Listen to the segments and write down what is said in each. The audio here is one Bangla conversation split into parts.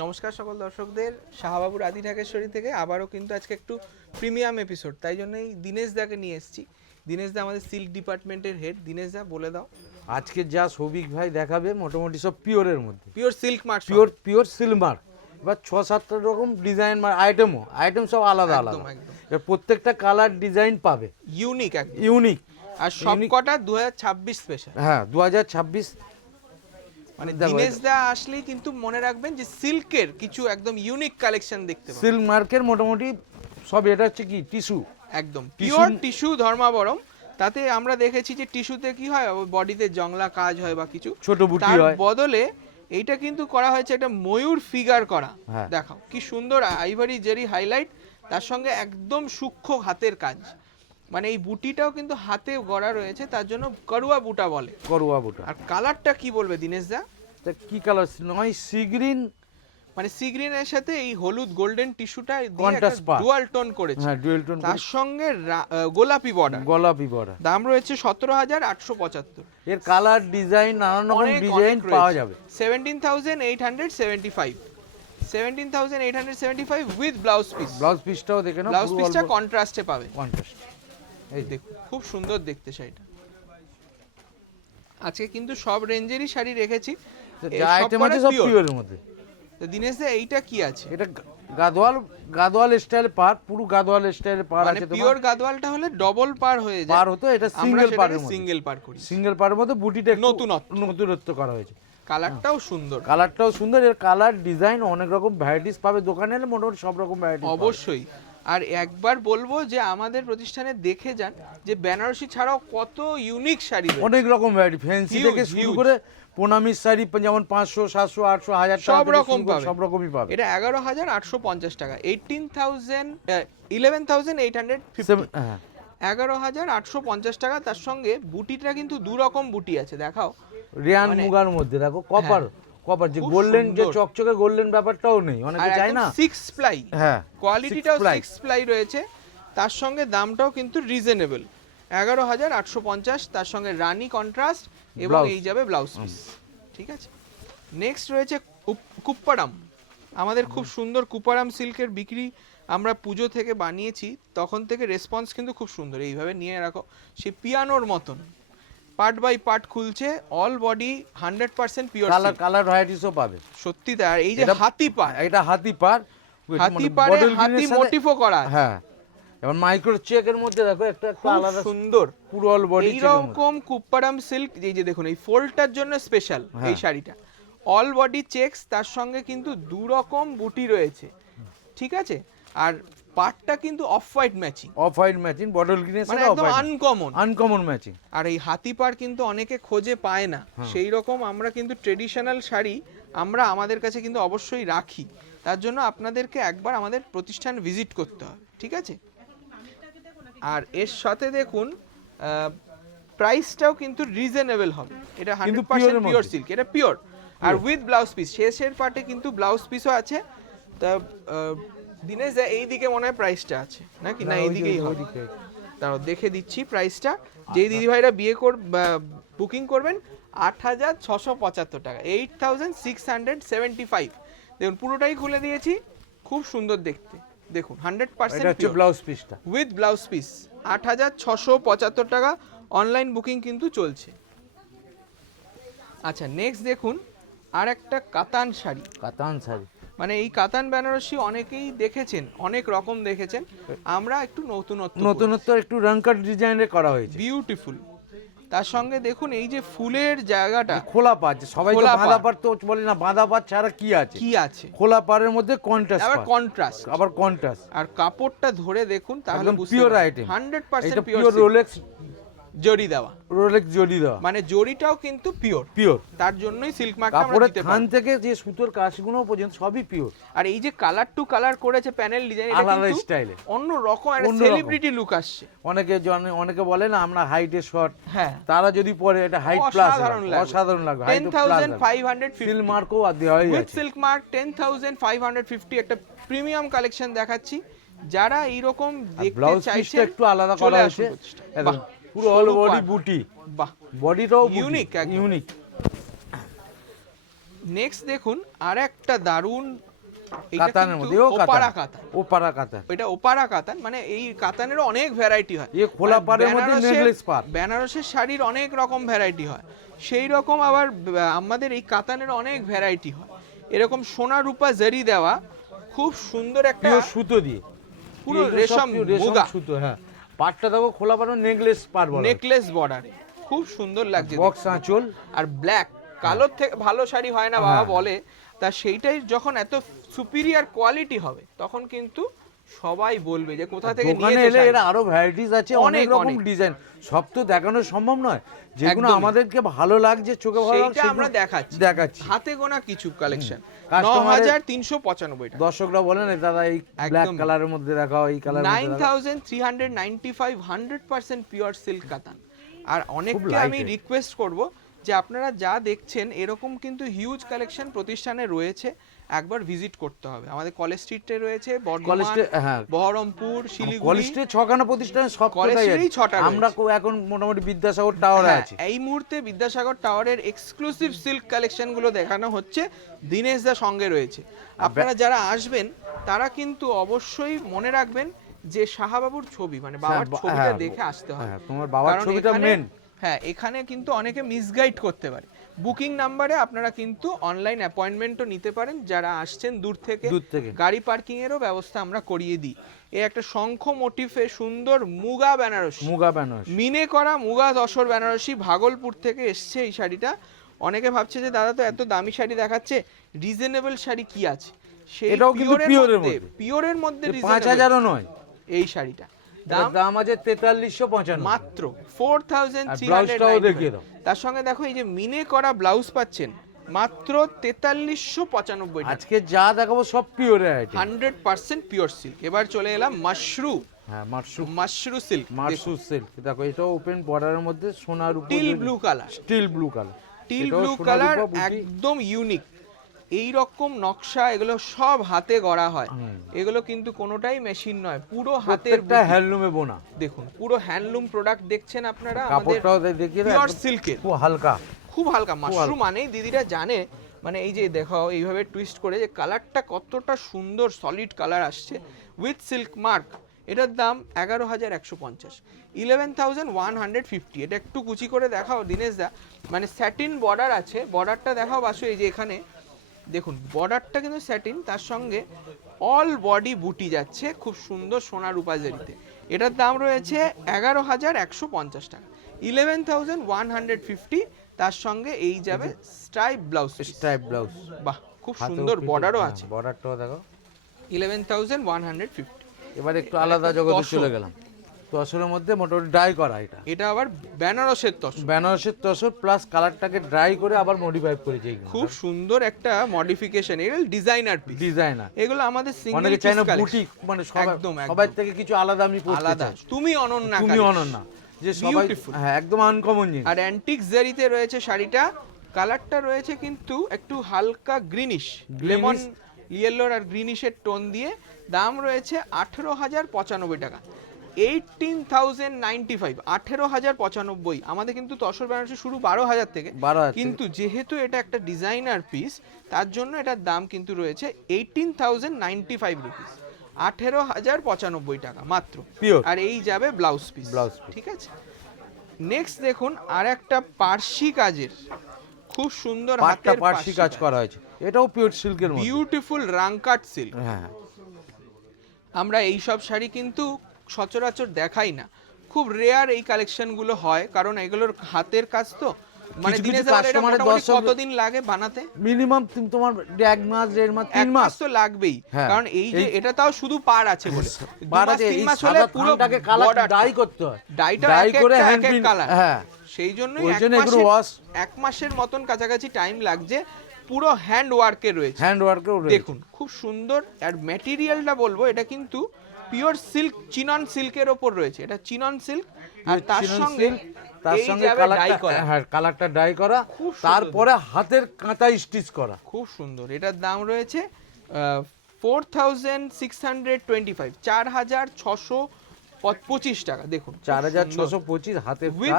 নমস্কার সকল দর্শকদের, শাহবাবুর আদি ঢাকেশ্বরী থেকে আবারও কিন্তু আজকে একটু প্রিমিয়াম এপিসোড, তাই জন্যই দীনেশ দাকে নিয়ে এসেছি। দীনেশ দা আমাদের সিল্ক ডিপার্টমেন্টের হেড। দীনেশ দা, বলে দাও। আজকে যা সৌভিক ভাই দেখাবে মোটামুটি সব পিওরের মধ্যে, pure silk mark, pure silk mark. এবার 6-7টা রকম ডিজাইন আইটেম সব আলাদা আলাদা। এবার প্রত্যেকটা কালার ডিজাইন পাবে ইউনিক, একদম ইউনিক। আর সবকটা 2026 স্পেশাল। হ্যাঁ, 2026। মানে দীনেশ দা আসলেই কিন্তু মনে রাখবেন যে সিল্কের কিছু একদম ইউনিক কালেকশন দেখতে পাবেন। সিল্ক মার্কের মোটামুটি সব। এটা হচ্ছে কি টিস্যু, একদম পিওর টিস্যু ধর্মাবরম। তাতে আমরা দেখেছি যে টিস্যুতে কি হয়, বডিতে জংলা কাজ হয় বা কিছু ছোট বুটি তার হয়। বদলে এইটা কিন্তু করা হয়েছে একটা ময়ূর ফিগার করা। হ্যাঁ। দেখাও কি সুন্দর আইভরি জেরি হাইলাইট, তার সঙ্গে একদম সূক্ষ্ম হাতের কাজ। মানে এই বুটিটাও কিন্তু হাতে গড়া রয়েছে, তার জন্য করুয়া বুটা বলে। করুয়া বুটা। আর কালারটা কি বলবে দীনেশ দা? কি কালার? নয় সি গ্রিন, মানে সি গ্রিনের সাথে এই হলুদ গোল্ডেন টিস্যুটা ডুয়াল টোন করেছে। হ্যাঁ, ডুয়াল টোন। তার সঙ্গে গোলাপি বর্ডার। গোলাপি বর্ডার। দাম রয়েছে 17,875। এর কালার ডিজাইন নানান রকম ডিজাইন পাওয়া যাবে। 17,875, 17,875 উইথ ব্লাউজ পিস। ব্লাউজ পিসটাও দেখে নাও, ব্লাউজ পিসটা কন্ট্রাস্টে পাবে। কন্ট্রাস্ট। এই দেখো খুব সুন্দর দেখতে শাড়িটা। আজকে কিন্তু সব রেঞ্জেরই শাড়ি রেখেছি, যা আইটেম আছে সব পিওরের মধ্যে। তো দীনেশ দা, এইটা কি আছে? এটা গাদোয়াল স্টাইল পার, পুরো গাদোয়াল স্টাইলে পার আছে। তোমার পিওর গাদোয়ালটা হলে ডবল পার হয়ে যায়। পার হতো, এটা সিঙ্গেল পারের মধ্যে। সিঙ্গেল পার করি। সিঙ্গেল পারের মধ্যে বুটিটা একটু নতুনত্ব করা হয়েছে। কালারটাও সুন্দর। কালারটাও সুন্দর। এর কালার ডিজাইন অনেক রকম ভ্যারাইটিস পাবে দোকানে এলে, মোটামুটি সব রকম ভ্যারাইটি অবশ্যই। আর একবার বলবো যে আমাদের প্রতিষ্ঠানে দেখে যান যে বেনারসি ছাড়াও কত ইউনিক শাড়ি, অনেক রকম ভ্যারাইটি, ফ্যান্সি থেকে শুরু করে প্রণামীর শাড়ি যেমন 500, 700, 800, 1000 টাকা সব রকম পাবে, সব রকমই পাবে। এটা 11,850 টাকা। 11,850। 11,850 টাকা। তার সঙ্গে বুটিটা কিন্তু দু রকম বুটি আছে, দেখাও। রিয়ান মুগার মধ্যে দেখো কপার যে গোল্ডেন, যে চকচকে গোল্ডেন ব্যাপারটাও নেই, অনেকে চায় না। 6 প্লাই, হ্যাঁ, কোয়ালিটিটাও 6 প্লাই রয়েছে। তার সঙ্গে দামটাও কিন্তু রিজনেবল, 11,850। তার সঙ্গে রানী কন্ট্রাস্ট এবং এই যাবে ব্লাউজ পিস। ঠিক আছে। নেক্সট রয়েছে কুপ্পারাম। আমাদের খুব সুন্দর কুপ্পারাম সিল্কের বিক্রি আমরা পুজো থেকে বানিয়েছি, তখন থেকে রেসপন্স কিন্তু খুব সুন্দর। এইভাবে নিয়ে রাখো, সেই পিয়ানোর মতন পার্ট বাই পার্ট খুলছে। All body 100% pure. কালার ভ্যারাইটিসও পাবে। সত্যি তাই। এই যে হাতি পার, এটা হাতি পার, হাতি মোটিফও করা। হ্যাঁ, এবং মাইক্রো চেকের মধ্যে দেখো একটা আলাদা সুন্দর পুরো অল বডি। এইরকম কুপ্পারাম সিল্ক, এই যে দেখুন এই ফোল্ডটার জন্য স্পেশাল এই শাড়িটা। অল বডি চেকস, তার সঙ্গে কিন্তু দু রকম বুটি রয়েছে। ঠিক আছে। আর পাটটা কিন্তু অফ হোয়াইট ম্যাচিং, বটল গ্রিনের সাথে একদম আনকমন ম্যাচিং। আর এই হাতি পার কিন্তু অনেকে খোঁজে পায় না, সেই রকম আমরা কিন্তু ট্রেডিশনাল শাড়ি আমরা আমাদের কাছে কিন্তু অবশ্যই রাখি। তার জন্য আপনাদেরকে একবার আমাদের প্রতিষ্ঠান ভিজিট করতে হবে। ঠিক আছে। আর এর সাথে দেখুন প্রাইসটাও কিন্তু রিজনেবল হবে। এটা 100% পিওর সিল্ক, এটা পিওর। আর উইথ ব্লাউজ পিস, শেষের পার্টে কিন্তু ব্লাউজ পিসও আছে। তা দিনেশ এই দিকে মনে হয় প্রাইসটা আছে নাকি? না, এইদিকেই হবে। তাও দেখে দিচ্ছি প্রাইসটা। যেই দিদি ভাইরা বুকিং করবেন 8,675 টাকা, 8,675। দেখুন পুরোটাই খুলে দিয়েছি, খুব সুন্দর দেখতে। দেখুন 100% ব্লাউজ পিসটা উইথ ব্লাউজ পিস, 8,675 টাকা। অনলাইন বুকিং কিন্তু চলছে। আচ্ছা, নেক্সট দেখুন আর একটা কাতান শাড়ি। মানে এই কাতান বেনারসি অনেকেই দেখেছেন, অনেক রকম দেখেছেন, আমরা একটু নতুনত্ব একটু রংকাট ডিজাইনে করা হয়েছে, বিউটিফুল। তার সঙ্গে দেখুন এই যে ফুলের জায়গাটা খোলা পাড়, সবাই তো বাঁধা পাড় তো বলে না, বাঁধা পাড় ছাড়া কি আছে খোলা পাড়ের মধ্যে কন্ট্রাস্ট। আর কাপড়টা ধরে দেখুন, তাহলে পিওর আইটেম, 100% পিওর। রোলেক্স জরি দেওয়া, মানে জরিটাও কিন্তু পিওর। তার জন্যই সিল্ক মার্কটা আমরা দিতে পারি। থান থেকে যে সুতোর কাজগুলো পর্যন্ত সবই পিওর। আর এই যে কালার টু কালার করেছে প্যানেল ডিজাইন, এটা কিন্তু স্টাইলে অন্য রকম একটা সেলিব্রিটি লুক আসছে। অনেকে বলে না আমরা হাইটে শর্ট, হ্যাঁ, তারা যদি পরে এটা হাইট প্লাস অসাধারণ লাগবে। 10,550 সিল্ক মার্কও দেওয়া হয়েছে, উইথ সিল্ক মার্ক 10,550। একটা প্রিমিয়াম কালেকশন দেখাচ্ছি, যারা এই রকম দেখতে চাইছেন একটু আলাদা করা হয়েছে। পুরো অল বডি বুটি, বাহ, বডিটাও ইউনিক। নেক্সট দেখুন আর একটা দারুন, কাতানের মধ্যে ওপারা কাতান। ওপারা কাতান, এটা ওপারা কাতান, মানে এই কাতানেরও অনেক ভ্যারাইটি হয়। এই খোলা পাড়ের মধ্যে নেকলেস পাড়, বেনারসের শাড়ির অনেক রকম ভ্যারাইটি হয়, সেই রকম আবার আমাদের এই কাতানের অনেক ভ্যারাইটি হয়। এরকম সোনা রূপা জারি দেওয়া খুব সুন্দর একটা পিওর সুতো দিয়ে, পুরো রেশম মুগা সুতো। হ্যাঁ, পাড়টা দেখো খোলা পাড়, নেকলেস পাড় বলা, নেকলেস বর্ডারে খুব সুন্দর লাগছে। বক্স আঁচল আর ব্ল্যাক, কালোর থেকে ভালো শাড়ি হয় না বাবা বলে, তা সেইটাই যখন এত সুপিরিয়র কোয়ালিটি হবে তখন কিন্তু সবাই বলবে যে কোথা থেকে দোকানে এলে এর আরো ভ্যারাইটিস আছে, অনেক রকম ডিজাইন, সব তো দেখানো সম্ভব নয়। যেগুলো আমাদেরকে ভালো লাগছে, চোখে ভালো লাগছে, সেটা আমরা দেখাচ্ছি হাতে গোনা কিছু কালেকশন। 9395 টাকা। দর্শকরা বলেন দাদা এই ব্ল্যাক কালারের মধ্যে দেখাও, এই কালার 9395, 100% পিওর সিল্ক কাতান। আর অনেককে আমি রিকোয়েস্ট করব যে আপনারা যা দেখছেন এরকম কিন্তু হিউজ কালেকশন প্রতিষ্ঠানে রয়েছে, একবার ভিজিট করতে হবে। আমাদের কলেজ স্ট্রিটে রয়েছে, বর্ধমান, বহরমপুর, শিলিগুড়ি, কলেজ স্ট্রিট ছখানা প্রতিষ্ঠান, সব কলেজেরই 6টা। আমরা এখন মোটামুটি বিদ্যাসাগর টাওয়ারে আছি। এই মুহূর্তে বিদ্যাসাগর টাওয়ারের এক্সক্লুসিভ সিল্ক কালেকশন গুলো দেখানো হচ্ছে, দীনেশ দা সঙ্গে রয়েছে। আপনারা যারা আসবেন তারা কিন্তু অবশ্যই মনে রাখবেন যে শাহাবাবুর ছবি, মানে বাবার ছবিটা দেখে আসতে হবে। তোমার বাবার ছবিটা মেন। হ্যাঁ, এখানে কিন্তু অনেকে মিসগাইড করতে পারে। বুকিং নাম্বারে আপনারা কিন্তু অনলাইন অ্যাপয়েন্টমেন্টও নিতে পারেন, যারা আসছেন দূর থেকে। গাড়ি পার্কিং এরও ব্যবস্থা আমরা করিয়ে দিই। এই একটা শঙ্খ মোটিফে সুন্দর মুগা বেনারসি, মিনে করা মুগা তসর বেনারসি, ভাগলপুর থেকে এসছে এই শাড়িটা। অনেকে ভাবছে যে দাদা তো এত দামি শাড়ি দেখাচ্ছে, রিজনেবল শাড়ি কি আছে? সেটাও কিন্তু পিওরের মধ্যে 5000ও নয় এই শাড়িটা। দাম আছে 4395, মাত্র 4395। তার সঙ্গে দেখো এই যে মিনে করা ব্লাউজ পাচ্ছেন মাত্র 4395 টাকা। আজকে যা দেখাবো সব পিওর আইটেম, 100% পিওর সিল্ক। এবার চলে এলাম মাশরু। হ্যাঁ, মাশরু সিল্ক। দেখো এটা ওপেন বর্ডারের মধ্যে সোনার উপর teal blue colour, teal blue colour একদম ইউনিক। এই রকম নকশা, এগুলো সব হাতে গড়া হয়, এগুলো কিন্তু কোনোটাই মেশিন নয়, পুরো হাতের হ্যান্ডলুমে বোনা। দেখুন পুরো হ্যান্ডলুম প্রোডাক্ট দেখছেন আপনারা। কাপড়টাও দেখিয়ে দাও, পিওর সিল্কের, খুব হালকা। মাশরু মানেই দিদিরা জানে, মানে এই যে দেখো এইভাবে টুইস্ট করে যে কালারটা কতটা সুন্দর সলিড কালার আসছে উইথ সিল্ক মার্ক। এটার দাম 11150, 11150। এটা একটু কুচি করে দেখাও দীনেশ দা, মানে স্যাটিন বর্ডার আছে। বর্ডারটা দেখাও বাসু, এই যে এখানে দেখুন বর্ডারটা কিন্তু স্যাটিন, তার সঙ্গে অল বডি বুটি যাচ্ছে খুব সুন্দর সোনা রূপা জারিতে। এটার দাম রয়েছে 11150 টাকা, 11150। তার সঙ্গে এই যাবে স্ট্রাইপ ব্লাউজ। বাহ, খুব সুন্দর বর্ডারও আছে। বর্ডারটাও দেখো, 11150। এবার একটু আলাদা জগতে চলে গেলাম। তসরের মধ্যে মোটামুটি ড্রাই করা, এটা আবার বেনারসের তসর প্লাস কালারটাকে ড্রাই করে আবার মডিফাই করেছে। খুব সুন্দর একটা মডিফিকেশন, এগুলো ডিজাইনার পিস, এগুলো আমাদের সিঙ্গেল পিস বুটিক, মানে সবাই থেকে কিছু আলাদা আমি আলাদা, তুমি অনন্যা যে সবাই, হ্যাঁ একদম আনকমন জিনিস। আর অ্যান্টিক জারিতে রয়েছে শাড়িটা, কালারটা রয়েছে কিন্তু একটু হালকা গ্রিনিশ, লেমন ইয়েলো আর গ্রিনিশের টোন দিয়ে। দাম রয়েছে 18095 টাকা, 18095, 18095। আমাদের কিন্তু তসর বেনারসি শুরু 12000 থেকে, কিন্তু যেহেতু এটা একটা ডিজাইনার পিস তার জন্য এটার দাম কিন্তু রয়েছে 18095 রুপিস, 18095 টাকা মাত্র। আর এই যাবে ব্লাউজ পিস, ঠিক আছে। নেক্সট দেখুন আর একটা পার্সি কাজের খুব সুন্দর হাতের পার্সি কাজ করা হয়েছে, এটাও পিওর সিল্কের মধ্যে, বিউটিফুল রাংকাট সিল্ক। হ্যাঁ, আমরা এই সব শাড়ি কিন্তু সচরাচর দেখাই না, খুব রেয়ার এই কালেকশন গুলো হয়, কারণ এগুলোর হাতের কাজ তো, মানে কতদিন লাগে বানাতে? মিনিমাম তোমার 1 মাস 1.5 মাস 3 মাস তো লাগবেই, কারণ এই যে এটা তাও শুধু পার আছে বলে, 2 মাস হলে পুরোটাকে কালার ডাই করতে হয়, ডাই করে হ্যান্ড প্রিন্ট কালার। হ্যাঁ, সেই জন্যই 1 মাসের মতন কাছাকাছি টাইম লাগছে, পুরো হ্যান্ড ওয়ার্কে রয়েছে। দেখুন খুব সুন্দর। আর ম্যাটেরিয়ালটা বলবো এটা কিন্তু পিওর সিল্ক, চিনন সিল্কের ওপর রয়েছে, এটা চিনন সিল্ক। আর তার সঙ্গে কালারটা ডাই করা, তারপরে হাতের কাঁথা স্টিচ করা, খুব সুন্দর। এটার দাম রয়েছে 4625, 4625 টাকা। দেখুন 4625 হাতে উইথ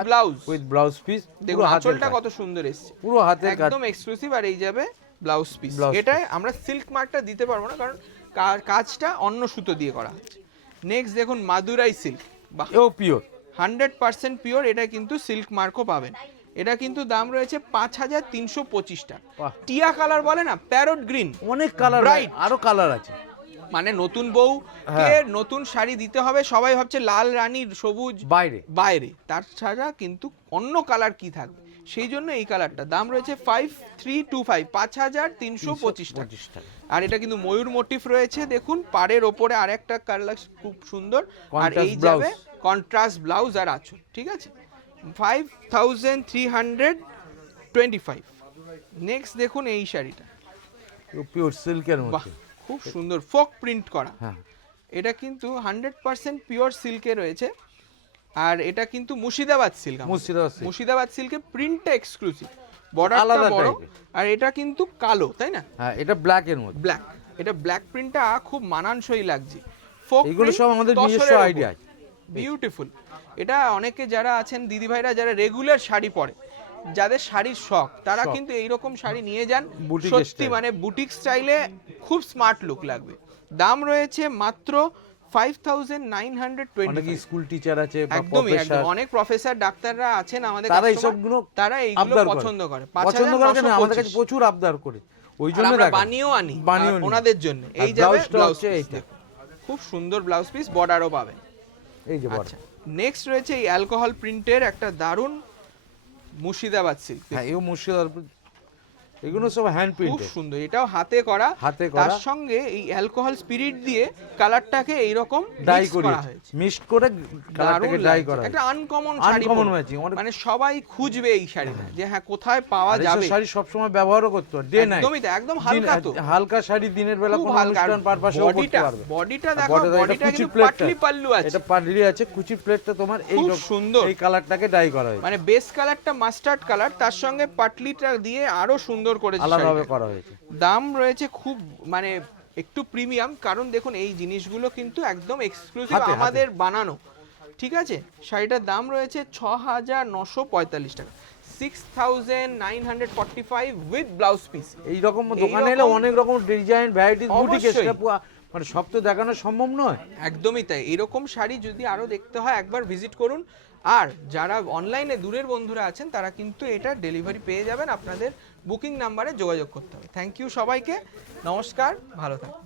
ব্লাউজ পিস। দেখুন আঁচলটা কত সুন্দর এসেছে, পুরো হাতের কাজ, একদম এক্সক্লুসিভ। আর এই যাবে ব্লাউজ পিস। এটাই আমরা সিল্ক মার্কটা দিতে পারবো না, কারণ কাজটা অন্য সুতো দিয়ে করা হচ্ছে। নেক্সট দেখুন মাদুরাই সিল্ক, বাহ, এও পিওর, 100% পিওর। এটা কিন্তু সিল্ক মার্কও পাবেন। এটা কিন্তু দাম রয়েছে 5325 টাকা। টিয়া কালার বলে না, প্যারট গ্রিন, অনেক কালার, ব্রাইট, আরো কালার আছে। মানে নতুন বউকে নতুন শাড়ি দিতে হবে, সবাই ভাবছে লাল রানীর সবুজ বাইরে, তার ছাড়া কিন্তু অন্য কালার কি থাকবে, সেই জন্য এই কালারটা দাম রয়েছে 5325, 5325 টাকা। আর এটা কিন্তু ময়ূর মোটিভ রয়েছে, দেখুন পাড়ের ওপরে আরেকটা কালার খুব সুন্দর, আর এই যাবে কন্ট্রাস্ট ব্লাউজ আর আঁচল, ঠিক আছে। 5325। নেক্সট দেখুন এই শাড়িটা, পিওর সিল্কের মধ্যে, খুব সুন্দর ফোক প্রিন্ট করা। এটা কিন্তু 100% পিওর সিল্কে রয়েছে, আর এটা কিন্তু মুর্শিদাবাদ সিল্ক। মুর্শিদাবাদ সিল্কে প্রিন্টটা এক্সক্লুসিভ, বর্ডারটা বড়, আর এটা কিন্তু কালো, তাই না? হ্যাঁ, এটা ব্ল্যাক এর মধ্যে, ব্ল্যাক। এটা ব্ল্যাক প্রিন্টটা খুব মানানসই লাগছে। ফোক এগুলো সব আমাদের নিজস্ব আইডিয়া, বিউটিফুল। এটা অনেকে যারা আছেন দিদি ভাইরা যারা রেগুলার শাড়ি পরে, যাদের শাড়ির শখ, তারা কিন্তু এইরকম শাড়ি নিয়ে যান, সত্যি মানে বুটিক স্টাইলে খুব স্মার্ট লুক লাগবে। দাম রয়েছে মাত্র 5920। অনেক স্কুল টিচার আছে বা একদমই, প্রফেসর, অনেক প্রফেসর ডাক্তাররা আছেন আমাদের তারা কাছে, তারা এইগুলো পছন্দ করে। কেন, আমাদের কাছে প্রচুর আবদার করে, ওই জন্য আমরা বানিয়েও আনি ওনাদের জন্য। এই যাবে ব্লাউজ পিস, খুব সুন্দর ব্লাউজ পিস, বর্ডারও পাবেন, এই যে বর্ডার। নেক্সট রয়েছে এই অ্যালকোহল প্রিন্টের একটা দারুন মুর্শিদাবাদ সিল্ক। হ্যাঁ, এই মুর্শিদাবাদ, এগুলো সব হ্যান্ড প্রিন্টেড, খুব সুন্দর। এটাও হাতে করা, তার সঙ্গে এই অ্যালকোহল স্পিরিট দিয়ে কালারটাকে এই রকম ডাই করা হয়েছে, মিক্সড করে কালারটাকে ডাই করা হয়েছে। একটা আনকমন শাড়ি, মানে সবাই খুঁজবে এই শাড়িটা, যে হ্যাঁ কোথায় পাওয়া যাবে। শাড়ি সব সময় ব্যবহারও করতে হয়, ডে নাইট, একদমই তাই, একদম হালকা, তো হালকা শাড়ি দিনের বেলা কোনো অনুষ্ঠান পারপাসেও পরতে পারবে। বডিটা দেখো, বডিটা কিন্তু পাটলি পাল্লু আছে, এটা পাটলি আছে, কুচি প্লেটটা তোমার এই সুন্দর, এই কালারটাকে ডাই করা হয়েছে, মানে বেস কালারটা মাস্টার্ড কালার, তার সঙ্গে পাটলিটা দিয়ে আরো সুন্দর করে আলাদাভাবে করা হয়েছে। দাম রয়েছে খুব মানে একটু প্রিমিয়াম, কারণ দেখুন এই জিনিসগুলো কিন্তু একদম এক্সক্লুসিভ আমাদের বানানো, ঠিক আছে। শাড়িটার দাম রয়েছে 6945 টাকা, 6945 উইথ ব্লাউজ পিস। এই রকম দোকানে এলে অনেক রকম ডিজাইন ভ্যারাইটিস বুটিক এসে মানে সব তো দেখানো সম্ভব নয়। একদমই তাই, এরকম শাড়ি যদি আরো দেখতে হয় একবার ভিজিট করুন। আর যারা অনলাইনে দূরের বন্ধুরা আছেন, তারা কিন্তু এটা ডেলিভারি পেয়ে যাবেন, আপনাদের বুকিং নাম্বারে যোগাযোগ করতে হবে। থ্যাংক ইউ সবাইকে, নমস্কার, ভালো থাকুন।